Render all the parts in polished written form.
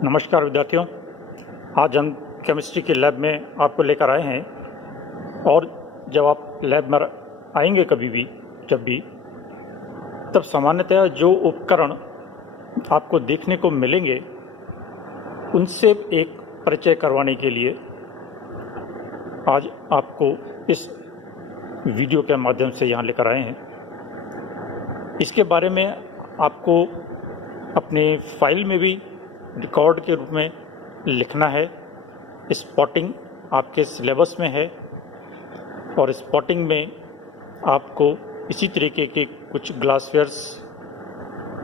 नमस्कार विद्यार्थियों, आज हम केमिस्ट्री के लैब में आपको लेकर आए हैं। और जब आप लैब में आएंगे कभी भी जब भी, तब सामान्यतः जो उपकरण आपको देखने को मिलेंगे उनसे एक परिचय करवाने के लिए आज आपको इस वीडियो के माध्यम से यहाँ लेकर आए हैं। इसके बारे में आपको अपने फाइल में भी रिकॉर्ड के रूप में लिखना है। स्पॉटिंग आपके सिलेबस में है और स्पॉटिंग में आपको इसी तरीके के कुछ ग्लासवेयर्स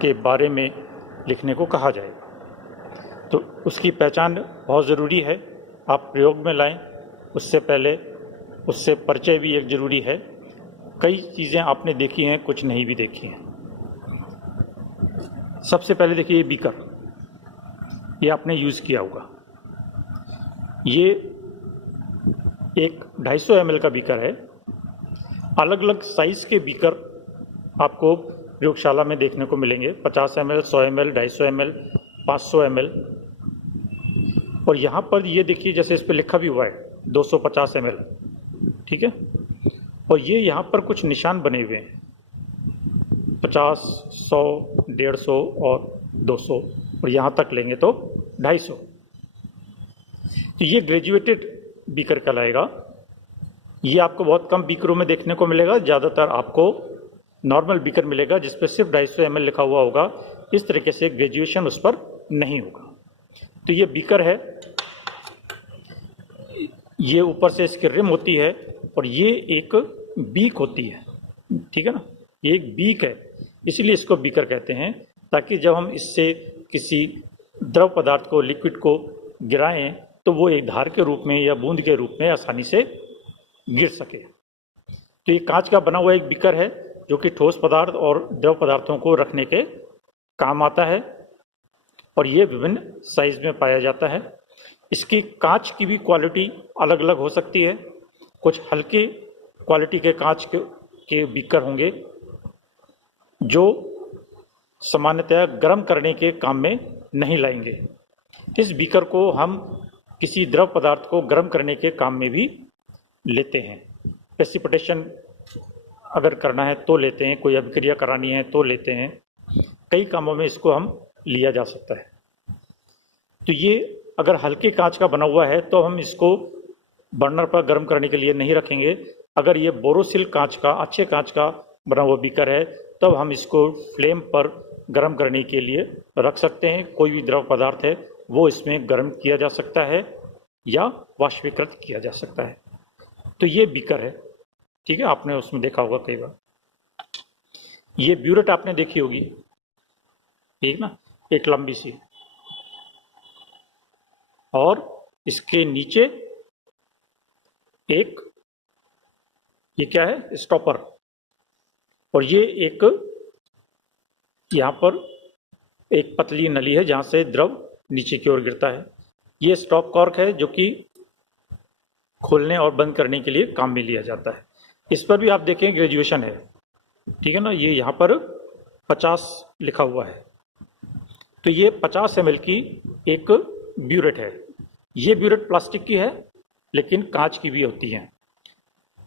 के बारे में लिखने को कहा जाएगा। तो उसकी पहचान बहुत ज़रूरी है, आप प्रयोग में लाएं। उससे पहले उससे परिचय भी एक ज़रूरी है। कई चीज़ें आपने देखी हैं, कुछ नहीं भी देखी हैं। सबसे पहले देखिए, ये बीकर, ये आपने यूज़ किया होगा। ये एक 250 ml का बीकर है। अलग अलग साइज़ के बीकर आपको प्रयोगशाला में देखने को मिलेंगे, 50 ml, 100 ml, 250 ml, 500 ml। और यहाँ पर ये देखिए, जैसे इस पर लिखा भी हुआ है 250 ml, ठीक है। और ये यहाँ पर कुछ निशान बने हुए हैं, 50, 100, 150 और 200, और यहाँ तक लेंगे तो 250। तो ये ग्रेजुएटेड बीकर कहलाएगा। ये आपको बहुत कम बीकरों में देखने को मिलेगा। ज़्यादातर आपको नॉर्मल बीकर मिलेगा जिस पर सिर्फ 250 ml लिखा हुआ होगा। इस तरीके से ग्रेजुएशन उस पर नहीं होगा। तो ये बीकर है, ये ऊपर से इसकी रिम होती है और ये एक बीक होती है, ठीक है ना। ये एक बीक है, इसलिए इसको बीकर कहते हैं, ताकि जब हम इससे किसी द्रव पदार्थ को, लिक्विड को गिराएं तो वो एक धार के रूप में या बूंद के रूप में आसानी से गिर सके। तो ये कांच का बना हुआ एक बीकर है जो कि ठोस पदार्थ और द्रव पदार्थों को रखने के काम आता है, और ये विभिन्न साइज में पाया जाता है। इसकी कांच की भी क्वालिटी अलग अलग हो सकती है। कुछ हल्के क्वालिटी के कांच के बीकर होंगे जो सामान्यतः गर्म करने के काम में नहीं लाएंगे। इस बीकर को हम किसी द्रव पदार्थ को गर्म करने के काम में भी लेते हैं। प्रेसिपिटेशन अगर करना है तो लेते हैं, कोई अभिक्रिया करानी है तो लेते हैं। कई कामों में इसको हम लिया जा सकता है। तो ये अगर हल्के कांच का बना हुआ है तो हम इसको बर्नर पर गर्म करने के लिए नहीं रखेंगे। अगर ये बोरोसिल कांच का, अच्छे कांच का बना हुआ बीकर है, तब हम इसको फ्लेम पर गर्म करने के लिए रख सकते हैं। कोई भी द्रव पदार्थ है वो इसमें गर्म किया जा सकता है या वाष्पीकृत किया जा सकता है। तो ये बीकर है, ठीक है। आपने उसमें देखा होगा कई बार। ये ब्यूरेट आपने देखी होगी, ठीक ना, एक लंबी सी, और इसके नीचे एक, ये क्या है, स्टॉपर। और ये एक, यहाँ पर एक पतली नली है जहाँ से द्रव नीचे की ओर गिरता है। ये स्टॉप कॉर्क है जो कि खोलने और बंद करने के लिए काम में लिया जाता है। इस पर भी आप देखें ग्रेजुएशन है, ठीक है ना। ये यहाँ पर 50 लिखा हुआ है। तो ये 50 ml की एक ब्यूरेट है। ये ब्यूरेट प्लास्टिक की है लेकिन कांच की भी होती हैं।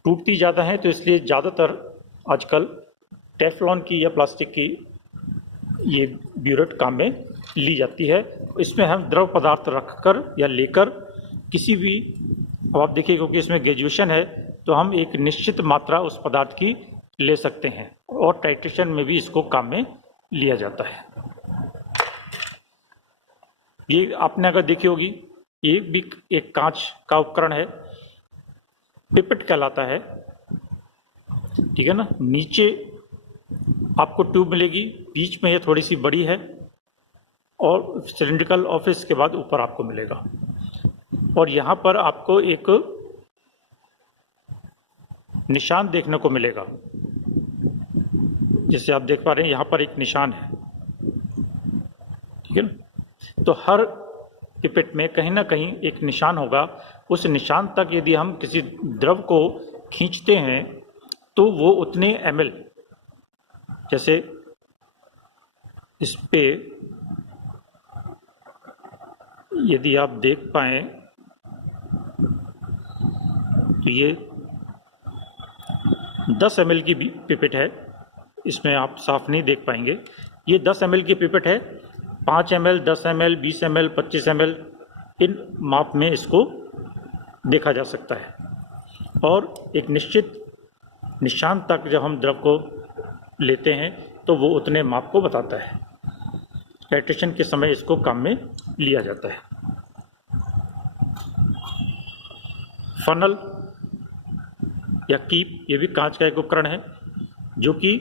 टूटती ज़्यादा है तो इसलिए ज़्यादातर आजकल टेफ्लॉन की या प्लास्टिक की ये ब्यूरेट काम में ली जाती है। इसमें हम द्रव पदार्थ रखकर या लेकर किसी भी, अब आप देखिए क्योंकि इसमें ग्रेजुएशन है तो हम एक निश्चित मात्रा उस पदार्थ की ले सकते हैं, और टाइट्रेशन में भी इसको काम में लिया जाता है। ये आपने अगर देखी होगी, ये भी एक कांच का उपकरण है, पिपेट कहलाता है, ठीक है ना। नीचे आपको ट्यूब मिलेगी, बीच में ये थोड़ी सी बड़ी है, और सिलिंड्रिकल ऑफिस के बाद ऊपर आपको मिलेगा। और यहाँ पर आपको एक निशान देखने को मिलेगा, जैसे आप देख पा रहे हैं यहाँ पर एक निशान है, ठीक है ना। तो हर पिपेट में कहीं ना कहीं एक निशान होगा। उस निशान तक यदि हम किसी द्रव को खींचते हैं तो वो उतने ml, जैसे इस पे यदि आप देख पाएँ तो ये 10 ml की पिपेट है, इसमें आप साफ नहीं देख पाएंगे। ये 10 ml की पिपेट है। 5 ml, 10 ml, 20 ml, 25 ml इन माप में इसको देखा जा सकता है और एक निश्चित निशान तक जब हम द्रव को लेते हैं तो वो उतने माप को बताता है। टाइट्रेशन के समय इसको काम में लिया जाता है। फनल या कीप ये भी कांच का एक उपकरण है जो कि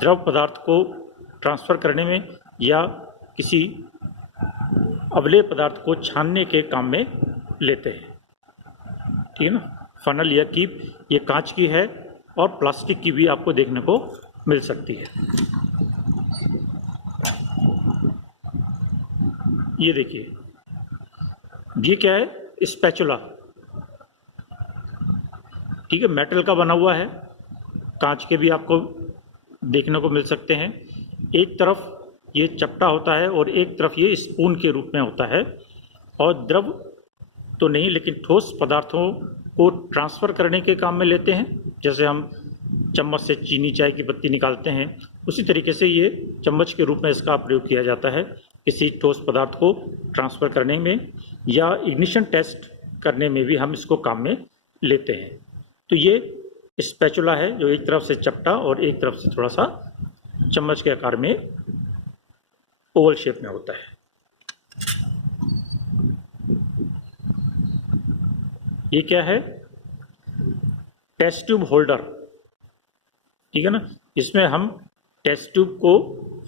द्रव पदार्थ को ट्रांसफ़र करने में या किसी अवलेय पदार्थ को छानने के काम में लेते हैं। ठीक है ना। फनल या कीप ये कांच की है और प्लास्टिक की भी आपको देखने को मिल सकती है। ये देखिए, ये क्या है? स्पैचुला। ठीक है, मेटल का बना हुआ है। कांच के भी आपको देखने को मिल सकते हैं। एक तरफ ये चपटा होता है और एक तरफ ये स्पून के रूप में होता है और द्रव तो नहीं लेकिन ठोस पदार्थों को ट्रांसफ़र करने के काम में लेते हैं। जैसे हम चम्मच से चीनी चाय की पत्ती निकालते हैं, उसी तरीके से ये चम्मच के रूप में इसका प्रयोग किया जाता है किसी ठोस पदार्थ को ट्रांसफ़र करने में या इग्निशन टेस्ट करने में भी हम इसको काम में लेते हैं। तो ये स्पैचुला है जो एक तरफ से चपटा और एक तरफ से थोड़ा सा चम्मच के आकार में ओवल शेप में होता है। ये क्या है? Test tube holder. ठीक है ना। इसमें हम टेस्ट ट्यूब को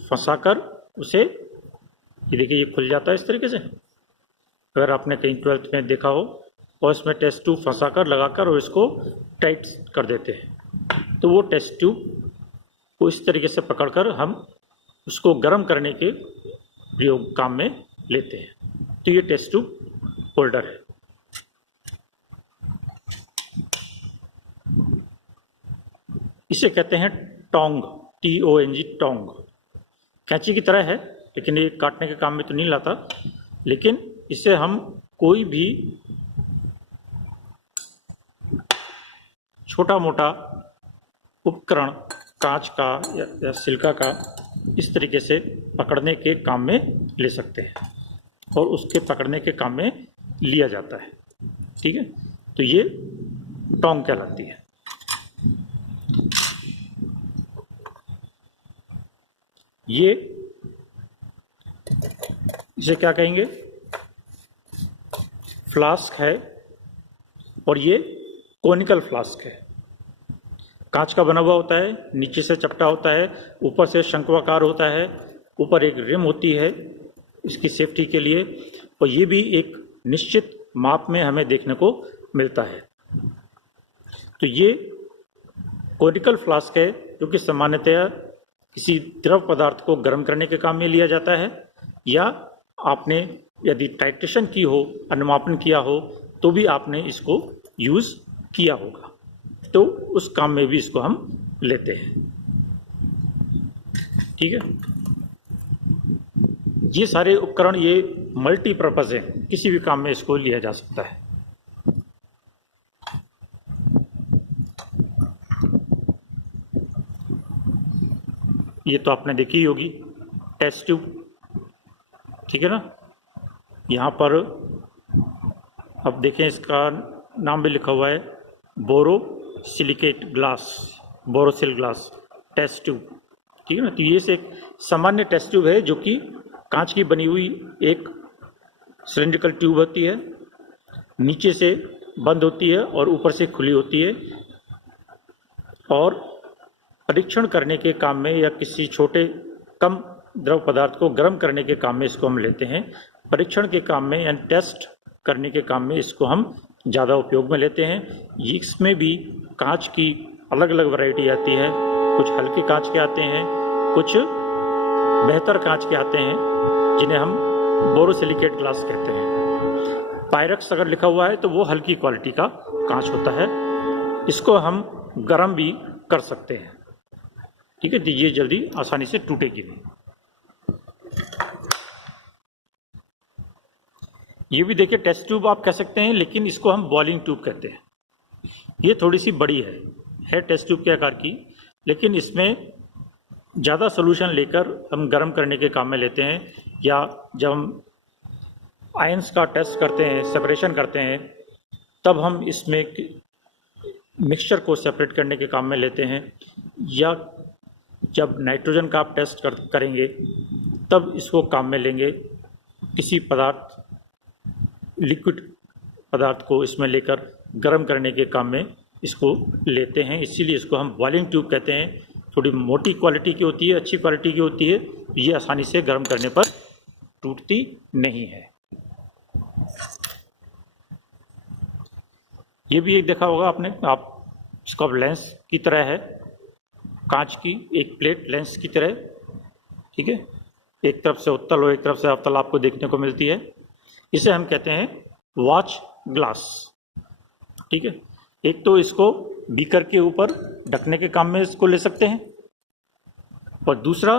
फंसाकर उसे, ये देखिए, ये खुल जाता है इस तरीके से। अगर आपने कहीं 12th में देखा हो, और इसमें टेस्ट ट्यूब फंसाकर लगाकर और इसको टाइट कर देते हैं तो वो टेस्ट ट्यूब को इस तरीके से पकड़कर हम उसको गर्म करने के प्रयोग काम में लेते हैं। तो ये टेस्ट ट्यूब होल्डर है। इसे कहते हैं टोंग, TONG, टोंग। कैंची की तरह है लेकिन ये काटने के काम में तो नहीं लाता, लेकिन इसे हम कोई भी छोटा मोटा उपकरण कांच का या सिल्का का इस तरीके से पकड़ने के काम में ले सकते हैं और उसके पकड़ने के काम में लिया जाता है। ठीक है, तो ये टोंग कहलाती है। ये इसे क्या कहेंगे? फ्लास्क है और ये कोनिकल फ्लास्क है। कांच का बना हुआ होता है, नीचे से चपटा होता है, ऊपर से शंक्वाकार होता है, ऊपर एक रिम होती है इसकी सेफ्टी के लिए, और ये भी एक निश्चित माप में हमें देखने को मिलता है। तो ये कोनिकल फ्लास्क है जो कि सामान्यतया किसी द्रव पदार्थ को गर्म करने के काम में लिया जाता है या आपने यदि टाइट्रेशन की हो, अनुमापन किया हो, तो भी आपने इसको यूज़ किया होगा, तो उस काम में भी इसको हम लेते हैं। ठीक है, ये सारे उपकरण ये मल्टीपर्पज़ हैं, किसी भी काम में इसको लिया जा सकता है। ये तो आपने देखी ही होगी, टेस्ट ट्यूब। ठीक है ना। यहाँ पर अब देखें, इसका नाम भी लिखा हुआ है, borosilicate glass, Borosil glass test tube. ठीक है ना। तो ये से एक सामान्य टेस्ट ट्यूब है जो कि कांच की बनी हुई एक सिलिंड्रिकल ट्यूब होती है, नीचे से बंद होती है और ऊपर से खुली होती है, और परीक्षण करने के काम में या किसी छोटे कम द्रव पदार्थ को गर्म करने के काम में इसको हम लेते हैं। परीक्षण के काम में या टेस्ट करने के काम में इसको हम ज़्यादा उपयोग में लेते हैं। इसमें भी कांच की अलग अलग वैरायटी आती है, कुछ हल्के कांच के आते हैं, कुछ बेहतर कांच के आते हैं जिन्हें हम बोरोसिलिकेट ग्लास कहते हैं। पायरेक्स अगर लिखा हुआ है तो वो हल्की क्वालिटी का कांच होता है, इसको हम गर्म भी कर सकते हैं। ठीक है, तो ये जल्दी आसानी से टूटेगी नहीं। ये भी देखिए टेस्ट ट्यूब आप कह सकते हैं, लेकिन इसको हम बॉइलिंग ट्यूब कहते हैं। ये थोड़ी सी बड़ी है टेस्ट ट्यूब के आकार की, लेकिन इसमें ज़्यादा सोल्यूशन लेकर हम गर्म करने के काम में लेते हैं, या जब हम आयंस का टेस्ट करते हैं, सेपरेशन करते हैं, तब हम इसमें मिक्सचर को सेपरेट करने के काम में लेते हैं, या जब नाइट्रोजन का आप टेस्ट करेंगे तब इसको काम में लेंगे। किसी पदार्थ, लिक्विड पदार्थ को इसमें लेकर गर्म करने के काम में इसको लेते हैं, इसीलिए इसको हम बॉइलिंग ट्यूब कहते हैं। थोड़ी मोटी क्वालिटी की होती है, अच्छी क्वालिटी की होती है, ये आसानी से गर्म करने पर टूटती नहीं है। ये भी एक देखा होगा आपने, आप इसको अब लेंस की तरह है, कांच की एक प्लेट लेंस की तरह, ठीक है, एक तरफ से उत्तल और एक तरफ से अवतल आपको देखने को मिलती है। इसे हम कहते हैं वॉच ग्लास, ठीक है। एक तो इसको बीकर के ऊपर ढकने के काम में इसको ले सकते हैं, और दूसरा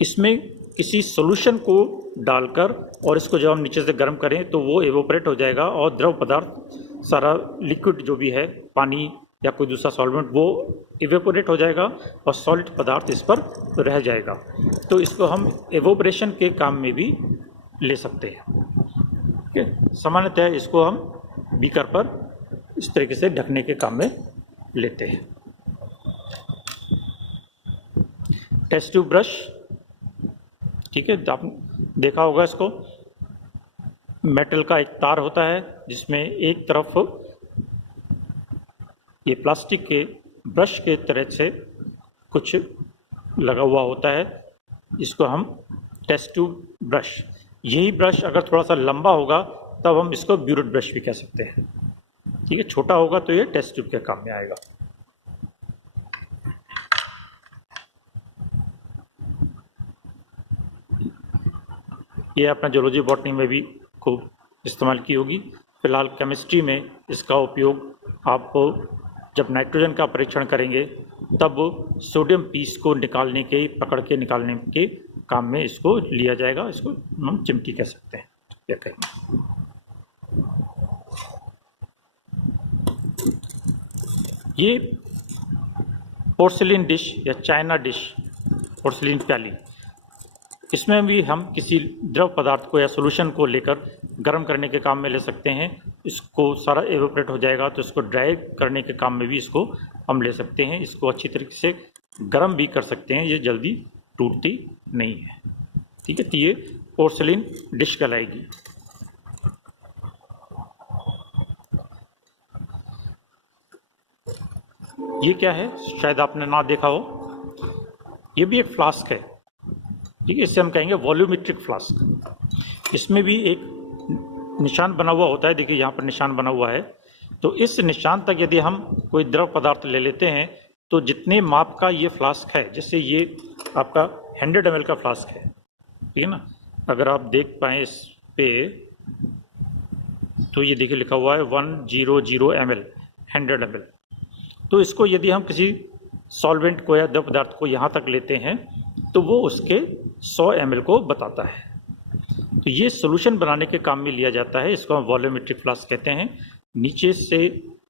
इसमें किसी सॉल्यूशन को डालकर और इसको जब हम नीचे से गर्म करें तो वो एवोपरेट हो जाएगा और द्रव पदार्थ सारा लिक्विड जो भी है, पानी या कोई दूसरा सॉल्वेंट, वो एवोपरेट हो जाएगा और सॉलिड पदार्थ इस पर रह जाएगा। तो इसको हम एवोपरेशन के काम में भी ले सकते हैं, ठीक है। सामान्यतः इसको हम बीकर पर इस तरीके से ढकने के काम में लेते हैं। टेस्ट ट्यूब ब्रश, ठीक है, आपने देखा होगा इसको, मेटल का एक तार होता है जिसमें एक तरफ ये प्लास्टिक के ब्रश के तरह से कुछ लगा हुआ होता है, इसको हम टेस्ट ट्यूब ब्रश। यही ब्रश अगर थोड़ा सा लंबा होगा तब हम इसको ब्यूरेट ब्रश भी कह सकते हैं, ठीक है। छोटा होगा तो ये टेस्ट ट्यूब के काम में आएगा। ये अपना जूलॉजी बॉटनी में भी खूब इस्तेमाल की होगी। फिलहाल केमिस्ट्री में इसका उपयोग आप जब नाइट्रोजन का परीक्षण करेंगे तब सोडियम पीस को निकालने के, पकड़ के निकालने के काम में इसको लिया जाएगा। इसको हम चिमटी कह सकते हैं, या कहेंगे। ये पोर्सिलिन डिश या चाइना डिश, पोर्सिलिन प्याली, इसमें भी हम किसी द्रव पदार्थ को या सॉल्यूशन को लेकर गर्म करने के काम में ले सकते हैं। इसको सारा एवोपरेट हो जाएगा तो इसको ड्राई करने के काम में भी इसको हम ले सकते हैं। इसको अच्छी तरीके से गर्म भी कर सकते हैं, ये जल्दी टूटती नहीं है, ठीक है। तो ये पोर्सिलिन डिश कहलाएगी। ये क्या है, शायद आपने ना देखा हो, ये भी एक फ्लास्क है, ठीक है। इससे हम कहेंगे वॉल्यूमेट्रिक फ्लास्क। इसमें भी एक निशान बना हुआ होता है, देखिए यहाँ पर निशान बना हुआ है। तो इस निशान तक यदि हम कोई द्रव पदार्थ ले लेते हैं तो जितने माप का ये फ्लास्क है, जैसे ये आपका 100 ml का फ्लास्क है, ठीक है ना, अगर आप देख पाएँ इस पे तो ये देखिए लिखा हुआ है 100 ml, 100 ml। तो इसको यदि हम किसी सॉल्वेंट को या द्रव पदार्थ को यहाँ तक लेते हैं तो वो उसके 100 ml को बताता है। तो ये सॉल्यूशन बनाने के काम में लिया जाता है, इसको हम वॉल्यूमेट्रिक फ्लास्क कहते हैं। नीचे से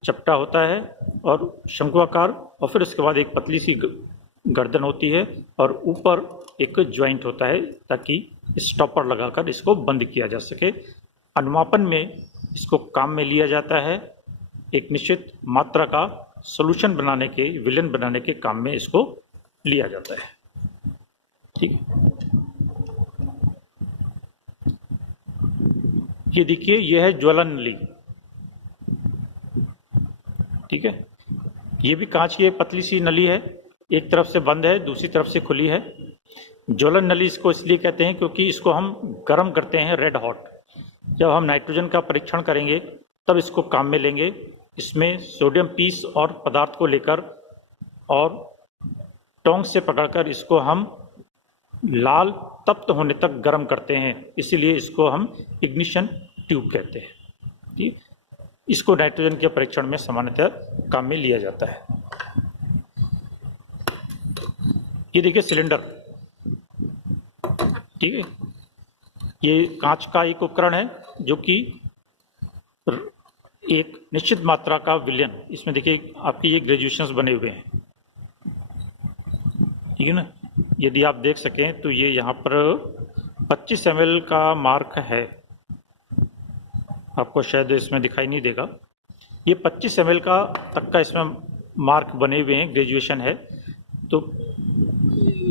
चपटा होता है और शंकुआकार, और फिर उसके बाद एक पतली सी गर्दन होती है और ऊपर एक ज्वाइंट होता है ताकि स्टॉपर लगाकर इसको बंद किया जा सके। अनुमापन में इसको काम में लिया जाता है। एक निश्चित मात्रा का सॉल्यूशन बनाने के, विलेन बनाने के काम में इसको लिया जाता है, ठीक है। ये देखिए, ये है ज्वलन नली, ठीक है। ये भी कांच की एक पतली सी नली है, एक तरफ से बंद है, दूसरी तरफ से खुली है। ज्वलन नली इसको इसलिए कहते हैं क्योंकि इसको हम गर्म करते हैं, रेड हॉट। जब हम नाइट्रोजन का परीक्षण करेंगे तब इसको काम में लेंगे। इसमें सोडियम पीस और पदार्थ को लेकर और टोंग से पकड़कर इसको हम लाल तप्त होने तक गर्म करते हैं, इसीलिए इसको हम इग्निशन ट्यूब कहते हैं, ठीक। इसको नाइट्रोजन के परीक्षण में सामान्यतः काम में लिया जाता है। ये देखिए सिलेंडर, ठीक है, ये कांच का एक उपकरण है जो कि एक निश्चित मात्रा का विलयन, इसमें देखिए आपके ये ग्रेजुएशंस बने हुए हैं, ठीक है ना। यदि आप देख सकें तो ये यहाँ पर 25 ml का मार्क है, आपको शायद इसमें दिखाई नहीं देगा। ये 25 ml का तक का इसमें मार्क बने हुए हैं, ग्रेजुएशन है। तो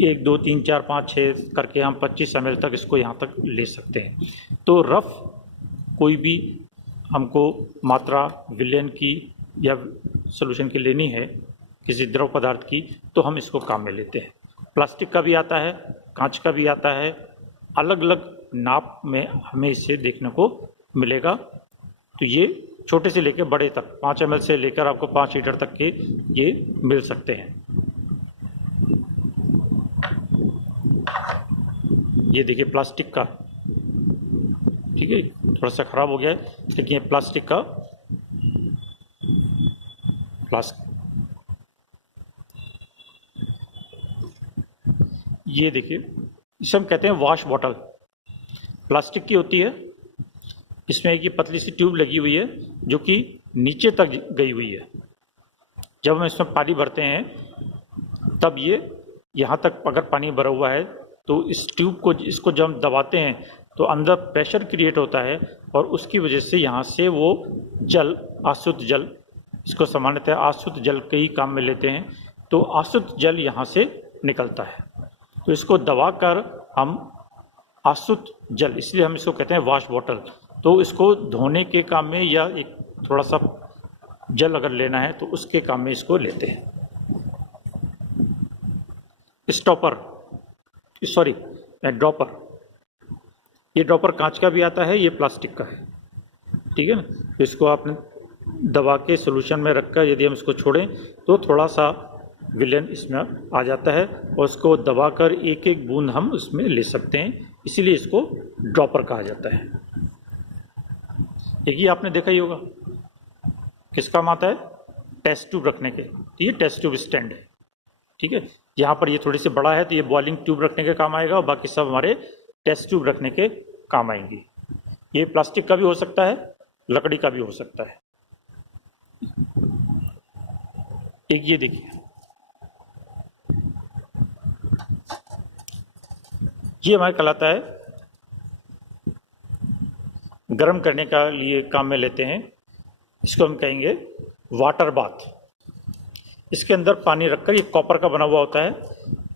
1 2 3 4 5 6 करके हम 25 ml तक इसको यहाँ तक ले सकते हैं। तो रफ कोई भी हमको मात्रा विलयन की या सॉल्यूशन की लेनी है किसी द्रव पदार्थ की, तो हम इसको काम में लेते हैं। प्लास्टिक का भी आता है, कांच का भी आता है, अलग अलग नाप में हमें इसे देखने को मिलेगा। तो ये छोटे से लेकर बड़े तक 5 ml से लेकर आपको 5 लीटर तक के ये मिल सकते हैं। ये देखिए प्लास्टिक का, ठीक है, थोड़ा सा खराब हो गया है, लेकिन ये प्लास्टिक का ये देखिए, इसे हम कहते हैं वॉश बॉटल। प्लास्टिक की होती है, इसमें एक ये पतली सी ट्यूब लगी हुई है जो कि नीचे तक गई हुई है। जब हम इसमें पानी भरते हैं तब ये यहाँ तक अगर पानी भरा हुआ है तो इस ट्यूब को, इसको जब हम दबाते हैं तो अंदर प्रेशर क्रिएट होता है और उसकी वजह से यहाँ से वो जल, आशुद्ध जल, इसको सामान्यतः आशुद्ध जल के ही काम में लेते हैं, तो आशुद्ध जल यहाँ से निकलता है। तो इसको दबाकर हम आशुद्ध जल, इसलिए हम इसको कहते हैं वॉश बॉटल। तो इसको धोने के काम में या एक थोड़ा सा जल अगर लेना है तो उसके काम में इसको लेते हैं। स्टॉपर, सॉरी ड्रॉपर, ये ड्रॉपर कांच का भी आता है, ये प्लास्टिक का है, ठीक है ना। तो इसको आपने दबा के सोल्यूशन में रखकर यदि हम इसको छोड़ें तो थोड़ा सा विलयन इसमें आ जाता है और उसको दबाकर एक एक बूंद हम उसमें ले सकते हैं, इसीलिए इसको ड्रॉपर कहा जाता है। एक ही आपने देखा ही होगा, किस काम आता है, टेस्ट ट्यूब रखने के, तो ये टेस्ट ट्यूब स्टैंड है, ठीक है। यहाँ पर ये थोड़ी सी बड़ा है तो ये बॉइलिंग ट्यूब रखने के काम आएगा और बाकी सब हमारे टेस्ट ट्यूब रखने के काम आएंगी। ये प्लास्टिक का भी हो सकता है, लकड़ी का भी हो सकता है। एक ये देखिए, ये हमारे कहलाता है गर्म करने का लिए काम में लेते हैं, इसको हम कहेंगे वाटर बाथ। इसके अंदर पानी रखकर, ये कॉपर का बना हुआ होता है,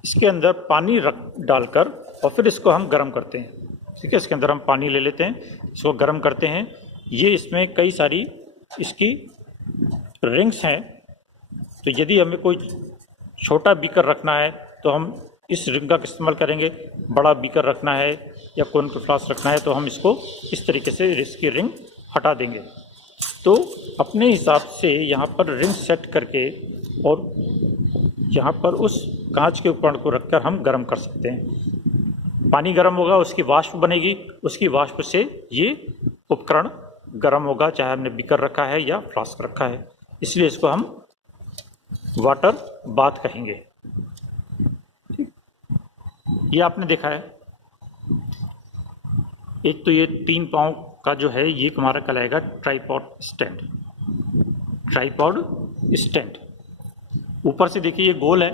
इसके अंदर पानी रख डालकर और फिर इसको हम गर्म करते हैं, ठीक है। इसके अंदर हम पानी ले लेते हैं, इसको गर्म करते हैं। ये इसमें कई सारी इसकी रिंग्स हैं, तो यदि हमें कोई छोटा बीकर रखना है तो हम इस रिंग का इस्तेमाल करेंगे, बड़ा बीकर रखना है या कौन का फ्लास्क रखना है तो हम इसको इस तरीके से इसकी रिंग हटा देंगे। तो अपने हिसाब से यहाँ पर रिंग सेट करके और यहाँ पर उस कांच के उपकरण को रखकर हम गर्म कर सकते हैं। पानी गर्म होगा, उसकी वाष्प बनेगी, उसकी वाष्प से ये उपकरण गर्म होगा, चाहे हमने बीकर रखा है या फ्लास्क रखा है, इसलिए इसको हम वाटर बाथ कहेंगे। ये आपने देखा है, एक तो ये 3 पाँव का जो है ये हमारा कहलाएगा ट्राइपॉड स्टैंड। ट्राइपॉड स्टैंड ऊपर से देखिए ये गोल है,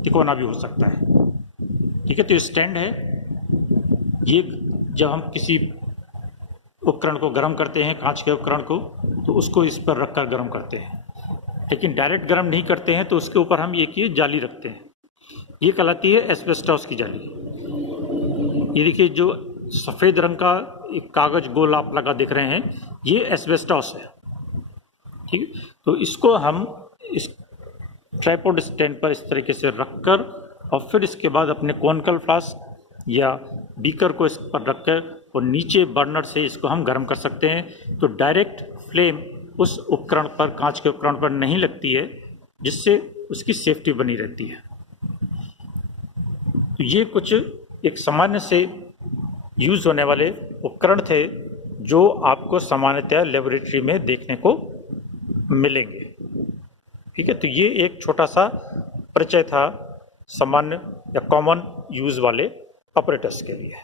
तिकोना भी हो सकता है, ठीक है। तो स्टैंड है, ये जब हम किसी उपकरण को गर्म करते हैं, कांच के उपकरण को, तो उसको इस पर रखकर गर्म करते हैं, लेकिन डायरेक्ट गर्म नहीं करते हैं, तो उसके ऊपर हम एक ये जाली रखते हैं, ये कहलाती है एस्बेस्टॉस की जाली। ये देखिए जो सफ़ेद रंग का एक कागज गोल आप लगा देख रहे हैं, ये एस्बेस्टॉस है, ठीक है। तो इसको हम इस ट्राइपॉड स्टैंड पर इस तरीके से रखकर और फिर इसके बाद अपने कोनिकल फ्लास्क या बीकर को इस पर रखकर और नीचे बर्नर से इसको हम गर्म कर सकते हैं। तो डायरेक्ट फ्लेम उस उपकरण पर, कांच के उपकरण पर नहीं लगती है, जिससे उसकी सेफ्टी बनी रहती है। तो ये कुछ एक सामान्य से यूज़ होने वाले उपकरण थे जो आपको सामान्यतः लेबोरेटरी में देखने को मिलेंगे, ठीक है। तो ये एक छोटा सा परिचय था सामान्य या कॉमन यूज़ वाले ऑपरेटर्स के लिए।